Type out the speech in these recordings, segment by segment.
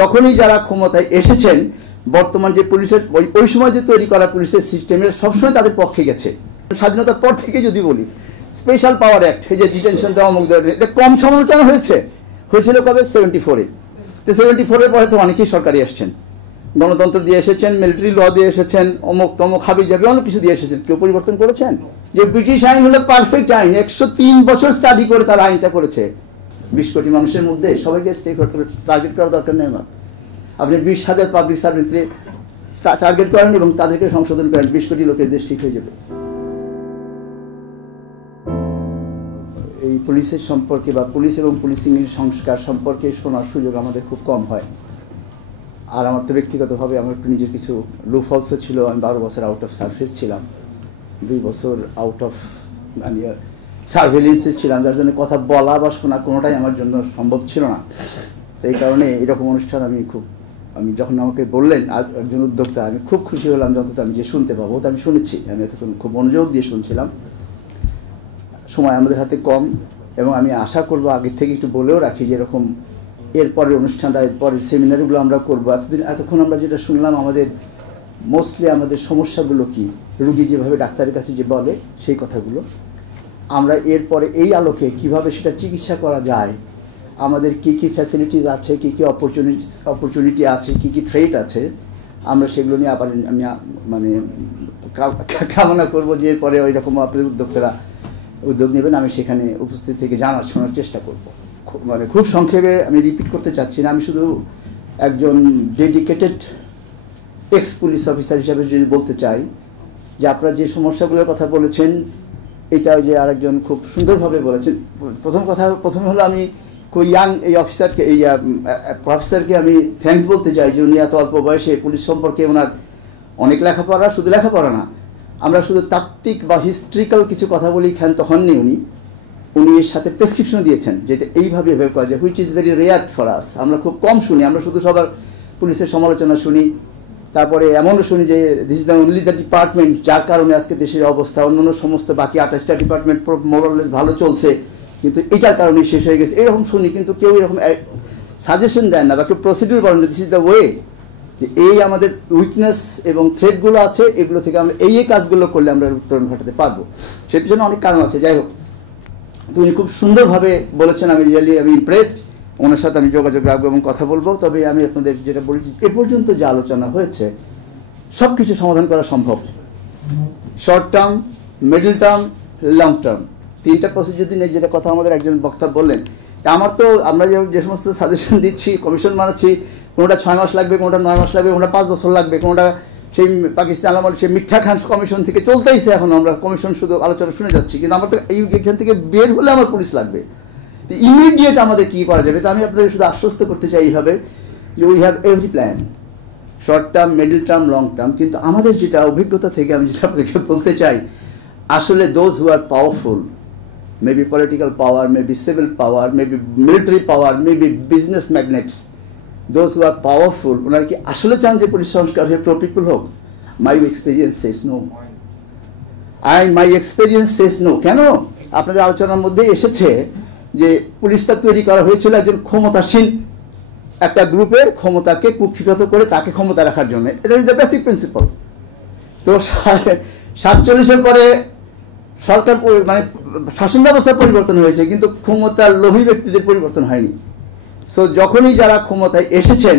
যখনই যারা ক্ষমতায় এসেছেন বর্তমান যে পুলিশের ওই সময় যে তৈরি করা পুলিশের সিস্টেমের সবসময় তাদের পক্ষে গেছে। স্বাধীনতার পর থেকে যদি বলি স্পেশাল পাওয়ার অ্যাক্ট, এই যে ডিটেনশন দেওয়া মুখ দেওয়া, এটা কম সমালোচনা হয়েছিল কবে? 74-এ। তো 74-এর পরে তো অনেকেই সরকারি আসছেন, গণতন্ত্র দিয়ে এসেছেন, মিলিটারি ল দিয়ে এসেছেন, অমুক তমুক হাবি যাবে অনেক কিছু দিয়ে এসেছেন। কেউ পরিবর্তন করেছেন? যে ব্রিটিশ আইন হলো পারফেক্ট আইন, 103 বছর স্টাডি করে তারা আইনটা করেছে। 20 কোটি মানুষের মধ্যে সবাইকে টার্গেট করার দরকার নেই আমার। আপনি 20,000 পাবলিক সার্ভেন্টকে টার্গেট করেন এবং তাদেরকে সংশোধন করেন, 20 কোটি লোকের দেশ ঠিক হয়ে যাবে। এই পুলিশের সম্পর্কে বা পুলিশ এবং পুলিশিংয়ের সংস্কার সম্পর্কে শোনার সুযোগ আমাদের খুব কম হয়। আর আমার তো ব্যক্তিগতভাবে আমার একটু নিজের কিছু লুফলসও ছিল। আমি 12 বছর আউট অফ সার্ভিস ছিলাম, 2 বছর আউট অফ মানে সার্ভেলেন্সে ছিলাম, যার জন্য কথা বলা বা শোনা কোনোটাই আমার জন্য সম্ভব ছিল না। এই কারণে এরকম অনুষ্ঠান আমি যখন আমাকে বললেন একজন উদ্যোক্তা, আমি খুব খুশি হলাম যত আমি যে শুনতে পাবো। তো আমি শুনেছি, আমি এতক্ষণ খুব মনোযোগ দিয়ে শুনছিলাম। সময় আমাদের হাতে কম এবং আমি আশা করব আগে থেকে একটু বলেও রাখি যে এরকম এরপরের অনুষ্ঠানটা, এরপরের সেমিনারগুলো আমরা করবো। এতক্ষণ আমরা যেটা শুনলাম আমাদের মোস্টলি আমাদের সমস্যাগুলো কি, রুগী যেভাবে ডাক্তারের কাছে যে বলে সেই কথাগুলো, আমরা এরপরে এই আলোকে কিভাবে সেটা চিকিৎসা করা যায়, আমাদের কি কি ফ্যাসিলিটিস আছে, কি কি অপরচুনিটি আছে, কি কি থ্রেট আছে, আমরা সেগুলো নিয়ে আবার আমি মানে কামনা করবো যে এরপরে ওই রকম আপনাদের উদ্যোক্তারা উদ্যোগ নেবেন। আমি সেখানে উপস্থিত থেকে শোনার চেষ্টা করব। মানে খুব সংক্ষেপে আমি রিপিট করতে চাচ্ছি না, আমি শুধু একজন ডেডিকেটেড এক্স পুলিশ অফিসার হিসাবে যদি বলতে চাই যে আপনারা যে সমস্যাগুলোর কথা বলেছেন, এটা যে আরেকজন খুব সুন্দরভাবে বলেছেন। প্রথমে হলো আমি খুব ইয়াং এই অফিসারকে, এই প্রফেসরকে আমি থ্যাঙ্কস বলতে চাই যে উনি এত অল্প বয়সে পুলিশ সম্পর্কে ওনার অনেক লেখাপড়া, শুধু লেখাপড়া না, আমরা শুধু তাত্ত্বিক বা হিস্ট্রিক্যাল কিছু কথা বলি ক্ষান্ত হননি উনি এর সাথে প্রেসক্রিপশন দিয়েছেন যেটা এইভাবে করা যায়, which is very rare for us. আমরা খুব কম শুনি, আমরা শুধু সবার পুলিশের সমালোচনা শুনি, তারপরে এমনও শুনি যে this is the only the department যার কারণে আজকে দেশের অবস্থা, অন্যান্য সমস্ত বাকি 28টা ডিপার্টমেন্ট মোরালেস ভালো চলছে কিন্তু এটার কারণে শেষ হয়ে গেছে, এরকম শুনি। কিন্তু কেউ এরকম সাজেশন দেন না বা কেউ প্রসিডিউর বলেন যে দিস ইজ দ্য ওয়ে, যে এই আমাদের উইকনেস এবং থ্রেটগুলো আছে, এগুলো থেকে আমরা এই কাজগুলো করলে আমরা উত্তরণ ঘটাতে পারবো। সেটার জন্য অনেক কারণ আছে। যাই হোক, উনি খুব সুন্দরভাবে বলেছেন, আমি ইমপ্রেসড। ওনার সাথে আমি যোগাযোগ রাখবো এবং কথা বলবো। তবে আমি আপনাদের যেটা বলেছি, এ পর্যন্ত যে আলোচনা হয়েছে সব কিছু সমাধান করা সম্ভব, short term, middle term, long term, 3টা প্রসিডিউর দিনে যেটা কথা আমাদের একজন বক্তা বললেন। আমার তো আমরা যে সমস্ত সাজেশন দিচ্ছি, কমিশন বানাচ্ছি, কোনোটা 6 মাস লাগবে, কোনোটা 9 মাস লাগবে, কোনোটা 5 বছর লাগবে, কোনোটা সেই পাকিস্তান আমল সেই মিঠা খান কমিশন থেকে চলতেইছে। এখন আমরা কমিশন শুধু আলোচনা শুনে যাচ্ছি, কিন্তু আমার তো এখান থেকে বের হলে আমার পুলিশ লাগবে। তো ইমিডিয়েট আমাদের কী করা যাবে? তো আমি আপনাদের শুধু আশ্বস্ত করতে চাই এইভাবে যে we have every plan, short term, middle term, long term. কিন্তু আমাদের যেটা অভিজ্ঞতা থেকে আমি যেটা আপনাদেরকে বলতে চাই, আসলে those who are powerful, maybe political power, maybe civil power, maybe military power, maybe business magnates, those who are powerful, ওনারা কি আসলে চান যে পুলিশ সংস্কার হয়ে প্রো পিপল হোক? My experience says no, my experience says no. কেন? আপনাদের আলোচনার মধ্যে এসেছে যে পুলিশটা তৈরি করা হয়েছিল একজন ক্ষমতাসীন একটা গ্রুপের ক্ষমতাকে কুক্ষিগত করে তাকে ক্ষমতা রাখার জন্য। এটা ইজ দ্য বেসিক প্রিন্সিপাল। তো 47-এর পরে সরকার মানে শাসন ব্যবস্থা পরিবর্তন হয়েছে, কিন্তু ক্ষমতার লোভী ব্যক্তিদের পরিবর্তন হয়নি। সো যখনই যারা ক্ষমতায় এসেছেন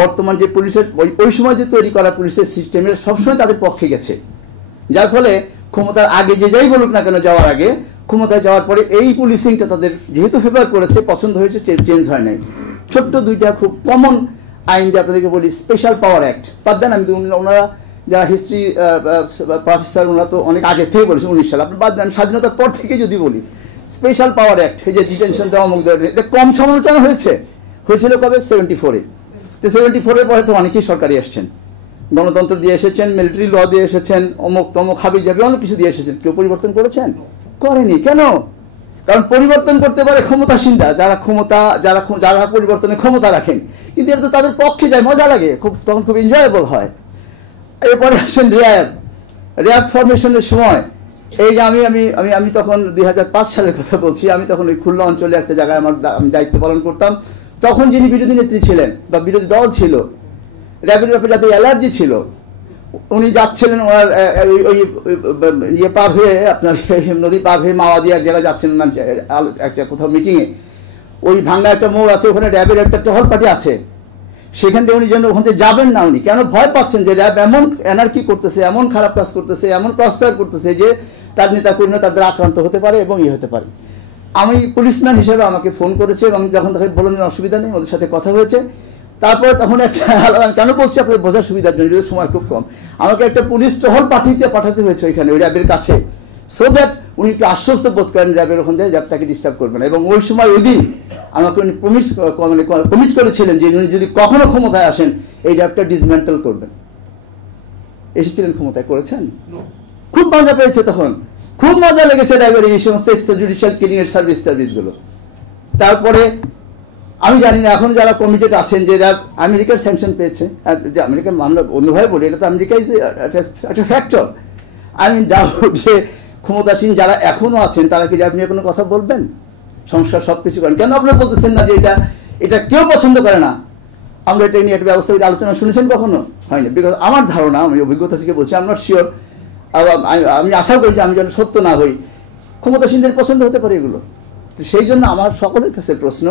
বর্তমান যে পুলিশের ওই সময় যে তৈরি করা পুলিশের সিস্টেমের সবসময় তাদের পক্ষে গেছে, যার ফলে ক্ষমতার আগে যে যাই বলুক না কেন, যাওয়ার আগে ক্ষমতায় যাওয়ার পরে এই পুলিশিংটা তাদের যেহেতু ফেভার করেছে, পছন্দ হয়েছে, চেঞ্জ হয় নাই। ছোট্ট 2টা খুব কমন আইন যে আপনাদেরকে বলি, স্পেশাল পাওয়ার অ্যাক্ট বাদ দেন, আমি ওনারা যারা হিস্ট্রি প্রফেসর ওনারা তো অনেক আগে থেকে বলেছেন, 19 সাল আপনি বাদ দেন, স্বাধীনতার পর থেকে যদি বলি স্পেশাল পাওয়ার অ্যাক্ট, এই যে ডিটেনশন দেওয়া মুখ দেওয়া, এটা কম সমালোচনা হয়েছিল কবে? 74-এ। তো 74-এর পরে তো অনেকেই সরকারি আসছেন, গণতন্ত্র দিয়ে এসেছেন, মিলিটারি ল দিয়ে এসেছেন, অমুক তমুক হাবি যাবে অনেক কিছু দিয়ে এসেছেন। কেউ পরিবর্তন করেছেন? করেনি। কেন? কারণ পরিবর্তন করতে পারে ক্ষমতাসীনরা, যারা পরিবর্তনের ক্ষমতা রাখেন, কিন্তু এটা তো তাদের পক্ষে যায়, মজা লাগে, তখন খুব এনজয়েবল হয়। এরপরে আসেন র্যাব ফরমেশনের সময়, এই যে আমি তখন 2005 সালের কথা বলছি, আমি তখন ওই খুলনা অঞ্চলে একটা জায়গায় আমি দায়িত্ব পালন করতাম। তখন যিনি বিরোধী নেত্রী ছিলেন বা বিরোধী দল ছিল, র্যাবের ব্যাপারে যাদের অ্যালার্জি ছিল, উনি যাচ্ছিলেন ওনার ওই ইয়ে পার হয়ে, আপনার নদী পার হয়ে মাওয়াদি এক জায়গায় যাচ্ছেন একটা কোথাও মিটিংয়ে, ওই ভাঙ্গা একটা মোড় আছে, ওখানে র্যাবের একটা টহল পার্টি আছে, সেখান থেকে উনি যেন ওখান থেকে যাবেন না। উনি কেন ভয় পাচ্ছেন যে র্যাব এমন এনার্কি করতেছে, এমন খারাপ কাজ করতেছে, এমন ক্রসফায়ার করতেছে যে তার নেতা কর্মীরা তাদের আক্রান্ত হতে পারে এবং ইয়ে হতে পারে। আমি পুলিশম্যান হিসেবে আমাকে ফোন করেছে এবং যখন তাকে বললেন অসুবিধা নেই, ওদের সাথে কথা হয়েছে। তারপরে তখন একটা আলাদা, কেন বলছি আপনাদের বোঝার সুবিধার জন্য, যদি সময় খুব কম, আমাকে একটা পুলিশ টহল পাঠাতে হয়েছে ওইখানে ওই র্যাবের কাছে, সো দ্যাট উনি একটু আশ্বস্ত বোধ করেন র্যাবের ওখান থেকে র্যাব তাকে ডিস্টার্ব করবে না। এবং ওই সময় ওই দিন আমাকে উনি কমিট করেছিলেন যে উনি যদি কখনো ক্ষমতায় আসেন এই র্যাবটা ডিসমেন্টাল করবেন। এসেছিলেন ক্ষমতায়, করেছেন, খুব মজা পেয়েছে তখন, খুব মজা লেগেছে র্যাবের এই সমস্ত এক্সট্রা জুডিশিয়াল কিলিং এর সার্ভিসগুলো। তারপরে আমি জানি না এখন যারা কমিটেড আছেন যে র্যাব আমেরিকার স্যাংশন পেয়েছে, আর যে আমেরিকা আমরা অন্যভাবে বলি, এটা তো আমেরিকা ইজ একটা ফ্যাক্টর। আমি ডাউট যে ক্ষমতাসীন যারা এখনো আছেন তারা কি র্যাব নিয়ে কোনো কথা বলবেন? সংস্কার সব কিছু করেন, কেন আপনারা বলতেছেন না যে এটা কেউ পছন্দ করে না, আমরা এটা নিয়ে একটা ব্যবস্থা আলোচনা শুনেছেন কখনো? হয়নি। বিকজ আমার ধারণা, আমি অভিজ্ঞতা থেকে বলছি, আই এম নট শিওর, আমি আশা করি যে আমি যেন সত্য না হই, ক্ষমতাসীনদের পছন্দ হতে পারে এগুলো। তো সেই জন্য আমার সকলের কাছে প্রশ্ন,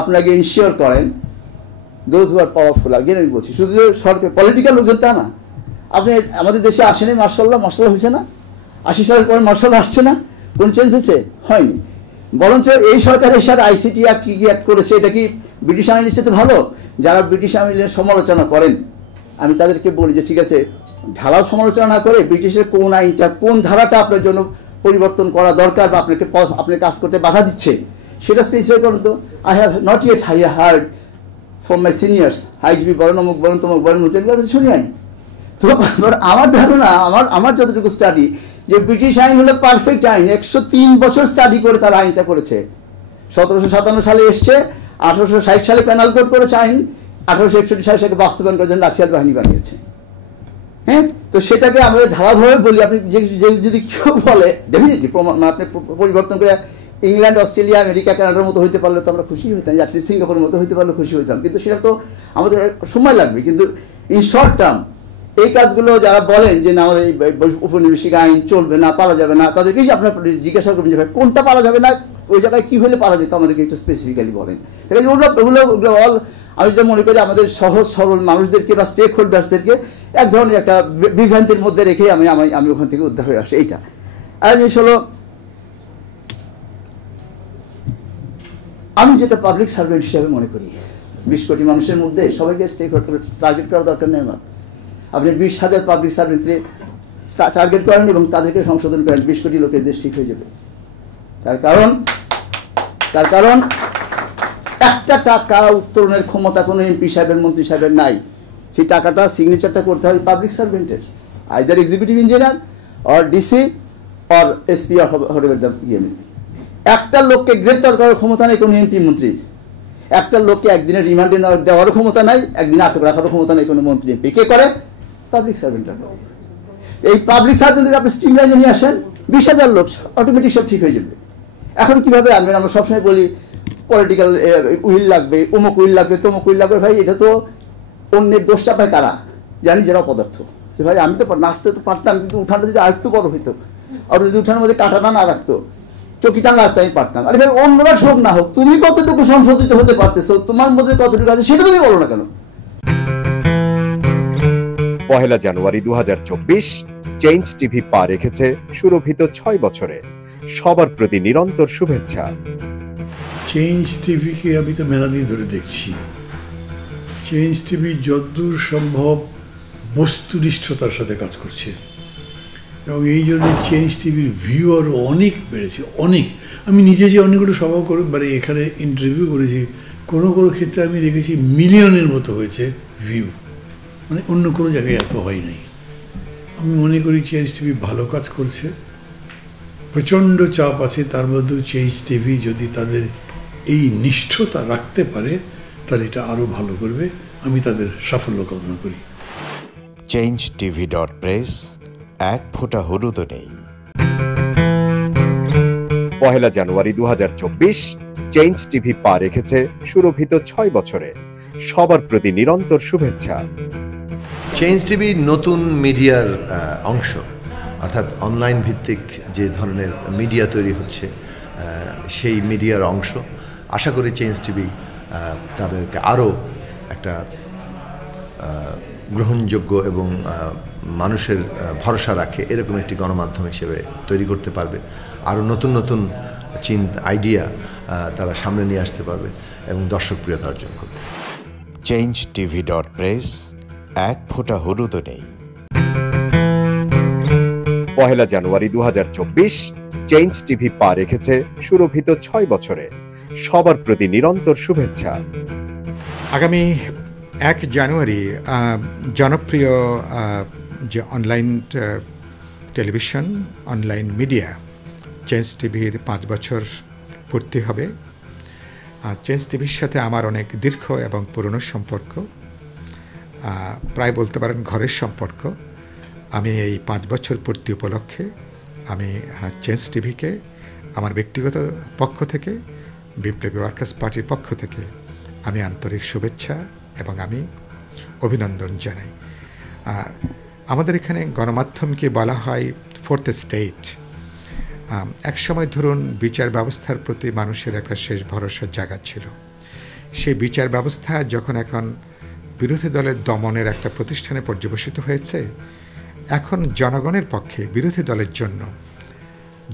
আপনাকে ইনশিওর করেন those who are powerful. Again আমি বলছি, শুধু সরকার পলিটিক্যাল লোকজন তা না, আপনি আমাদের দেশে আসেনি, মার্শাল্লাহ হয়েছে না, 80 সালের পরে মার্শাল্লাহ আসছে না, কোন চেঞ্জ হয়েছে? হয়নি। বরঞ্চ এই সরকার এসে আইসিটি অ্যাক্ট কি অ্যাক্ট করেছে, এটা কি ব্রিটিশ আইনের চেয়ে ভালো? যারা ব্রিটিশ আইনের সমালোচনা করেন আমি তাদেরকে বলি যে ঠিক আছে, ঢালাও সমালোচনা না করে ব্রিটিশের কোন আইনটা, কোন ধারাটা আপনার জন্য পরিবর্তন করা দরকার বা আপনার কাজ করতে বাধা দিচ্ছে সেটা স্পেসিফাই করুন তো। I have not yet hard from my seniors, IGB বলেন, অমুক বলেন, তমুক বলেন, শুনি নাই। তো আমার ধারণা, আমার যতটুকু স্টাডি, যে ব্রিটিশ আইন হলো পারফেক্ট আইন, 103 বছর স্টাডি করে তারা আইনটা করেছে। 1757 সালে এসছে, 1860 সালে প্যানাল কোড করেছে আইন, 1861 সালে বাস্তবায়ন করার জন্য লাঠিয়াল বাহিনী বানিয়েছে। হ্যাঁ, তো সেটাকে আমরা ধারাভাবে বলি। আপনি যদি কেউ বলে ডেফিনেটলি আপনি পরিবর্তন করে ইংল্যান্ড, অস্ট্রেলিয়া, আমেরিকা, কানাডার মতো হইতে পারলে তো আমরা খুশি হইতাম, অ্যাটলিস্ট সিঙ্গাপুরের মতো হইতে পারলে খুশি হইতাম, কিন্তু সেটা তো আমাদের সময় লাগবে। কিন্তু ইন শর্ট টার্ম এই কাজগুলো যারা বলেন যে না আমাদের উপনিবেশিক আইন চলবে না, পারা যাবে না, তাদেরকেই আপনার জিজ্ঞাসা করবেন যে ভাই কোনটা পারা যাবে না, ওই জায়গায় কী হলে পারা যেত আমাদেরকে একটু স্পেসিফিক্যালি বলেন। তাহলে ওগুলো অল আমি যেটা মনে করি আমাদের সহজ সরল মানুষদেরকে বা স্টেক হোল্ডার্সদেরকে এক ধরনের একটা বিভ্রান্তির মধ্যে রেখে আমি ওখান থেকে উদ্ধার হয়ে আসি। এইটা আর জিনিস হলো, আমি যেটা পাবলিক সার্ভেন্ট হিসাবে মনে করি, 20 কোটি মানুষের মধ্যে সবাইকে স্টেক হোল্ডার টার্গেট করা দরকার নেই আমার। আপনি 20,000 পাবলিক সার্ভেন্টকে টার্গেট করেন এবং তাদেরকে সংশোধন করেন, 20 কোটি লোকের দেশ ঠিক হয়ে যাবে। তার কারণ একটা টাকা উত্তোলনের ক্ষমতা কোনো এমপি সাহেবের, মন্ত্রী সাহেবের নাই। সেই টাকাটা সিগনেচারটা করতে হবে পাবলিক সার্ভেন্টের, either executive engineer or DC or SP or whatever the EMA. একটা লোককে গ্রেপ্তার করার ক্ষমতা নেই কোনো এমপি মন্ত্রীর, একটা লোককে একদিনের রিমান্ডে দেওয়ারও ক্ষমতা নাই, একদিনে আটক রাখারও ক্ষমতা নেই কোনো মন্ত্রী এমপি। কে করে? পাবলিক সার্ভেন্টরা। এই পাবলিক সার্ভেন্টদের আপনি স্ট্রিম লাইনে নিয়ে আসেন, 20,000 লোক অটোমেটিক সব ঠিক হয়ে যাবে। এখন কিভাবে আনবেন? আমরা সবসময় বলি পলিটিক্যাল উইল লাগবে, অমুক উইল লাগবে, তমুক উইল লাগবে। ভাই এটা তো অন্যের দোষটা পায় কারা? জানি যারা অপদার্থ। যে ভাই আমি তো নাচতে তো পারতাম, কিন্তু উঠানটা যদি আরেকটু বড় হইতো, আর যদি উঠানের মধ্যে কাঁটাটা না রাখতো, চকিটা না রাখতে আমি পারতাম। আরে ভাই অন্যরা হোক না হোক, তুমি কতটুকু সংশোধিত হতে পারতেছো, তোমার মধ্যে কতটুকু আছে সেটা তুমি বলো না কেন? 1 জানুয়ারি 2024 চেঞ্জ টিভি পা রেখেছে সুরভিত 6 বছরে। সবার প্রতি নিরন্তর শুভেচ্ছা। চেঞ্জ টিভিকে আমি তো মেলা দিন ধরে দেখছি। চেঞ্জ টিভি যতদূর সম্ভব বস্তুনিষ্ঠতার সাথে কাজ করছে এবং এই জন্য চেঞ্জ টিভির ভিউ আরও অনেক বেড়েছে, অনেক। আমি নিজে যে অনেকগুলো সভা করে মানে এখানে ইন্টারভিউ করেছি, কোনো ক্ষেত্রে আমি দেখেছি মিলিয়নের মতো হয়েছে ভিউ, মানে অন্য কোনো জায়গায় এত হয় নাই। আমি মনে করি চেঞ্জ টিভি ভালো কাজ করছে, প্রচণ্ড চাপ আছে, তার মধ্যেও চেঞ্জ টিভি যদি তাদের এই নিষ্ঠতা রাখতে পারে তাহলে এটা আরও ভালো করবে। আমি তাদের সাফল্য কামনা করি। changetv.press এক ফোঁটা হলুদও নেই। 1 জানুয়ারি 2024 চেঞ্জ টিভি পা রেখেছে সুরভিত 6 বছরে। সবার প্রতি নিরন্তর শুভেচ্ছা। চেঞ্জ টিভি নতুন মিডিয়ার অংশ, অর্থাৎ অনলাইন ভিত্তিক যে ধরনের মিডিয়া তৈরি হচ্ছে সেই মিডিয়ার অংশ। আশা করি চেঞ্জ টিভি তাদেরকে আরও একটা গ্রহণযোগ্য এবং মানুষের ভরসা রাখে এরকম একটি গণমাধ্যম হিসেবে তৈরি করতে পারবে। আরও নতুন নতুন আইডিয়া তারা সামনে নিয়ে আসতে পারবে এবং দর্শকপ্রিয়তা অর্জন করবে। changetv.press, এক ফোঁটা হলুদও নেই। 1 জানুয়ারি 2024 চেঞ্জ টিভি পা রেখেছে সুরভিত 6 বছরে। সবার প্রতি নিরন্তর শুভেচ্ছা। আগামী 1 জানুয়ারি জনপ্রিয় যে online television, online media change টিভির 5 বছর পূর্তি হবে। চেঞ্জ টিভির সাথে আমার অনেক দীর্ঘ এবং পুরনো সম্পর্ক, প্রায় বলতে পারেন ঘরের সম্পর্ক। আমি এই 5 বছর পূর্তি উপলক্ষে আমি চেঞ্জ টিভিকে আমার ব্যক্তিগত পক্ষ থেকে, বিপ্লবী ওয়ার্কার্স পার্টির পক্ষ থেকে আমি আন্তরিক শুভেচ্ছা এবং আমি অভিনন্দন জানাই। আমাদের এখানে গণমাধ্যমকে বলা হয় 4th স্টেট। এক সময় ধরুন বিচার ব্যবস্থার প্রতি মানুষের একটা শেষ ভরসার জায়গা ছিল। সেই বিচার ব্যবস্থা যখন এখন বিরোধী দলের দমনের একটা প্রতিষ্ঠানে পর্যবেসিত হয়েছে, এখন জনগণের পক্ষে, বিরোধী দলের জন্য,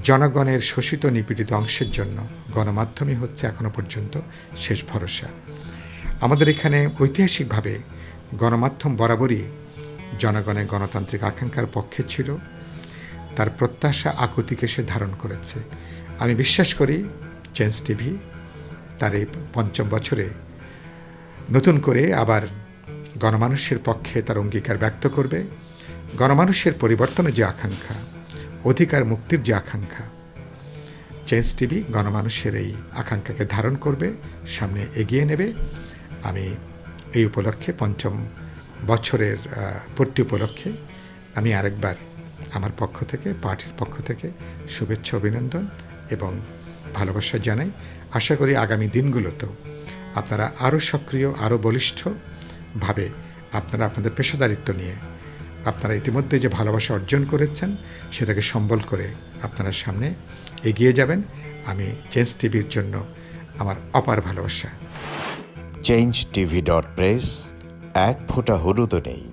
জনগণের শোষিত নিপীড়িত অংশের জন্য গণমাধ্যমই হচ্ছে এখনো পর্যন্ত শেষ ভরসা। আমাদের এখানে ঐতিহাসিকভাবে গণমাধ্যম বরাবরই জনগণের গণতান্ত্রিক আকাঙ্ক্ষার পক্ষে ছিল, তার প্রত্যাশা আকুতিকে সে ধারণ করেছে। আমি বিশ্বাস করি চেঞ্জ টিভি তার এই 5ম বছরে নতুন করে আবার গণমানুষের পক্ষে তার অঙ্গীকার ব্যক্ত করবে। গণমানুষের পরিবর্তনের যে আকাঙ্ক্ষা, অধিকার মুক্তির যে আকাঙ্ক্ষা, চেঞ্জ টিভি গণমানুষের এই আকাঙ্ক্ষাকে ধারণ করবে, সামনে এগিয়ে নেবে। আমি এই উপলক্ষে 5ম বছরের পূর্তি উপলক্ষে আমি আরেকবার আমার পক্ষ থেকে, পার্টির পক্ষ থেকে শুভেচ্ছা, অভিনন্দন এবং ভালোবাসা জানাই। আশা করি আগামী দিনগুলোতেও আপনারা আরও সক্রিয়, আরও বলিষ্ঠভাবে আপনারা আপনাদের পেশাদারিত্ব নিয়ে আপনারা ইতিমধ্যে যে ভালোবাসা অর্জন করেছেন সেটাকে সম্বল করে আপনারা সামনে এগিয়ে যাবেন। আমি চেঞ্জ টিভির জন্য আমার অপার ভালোবাসা। changetv.press, এক ফোঁটা হলুদও নেই।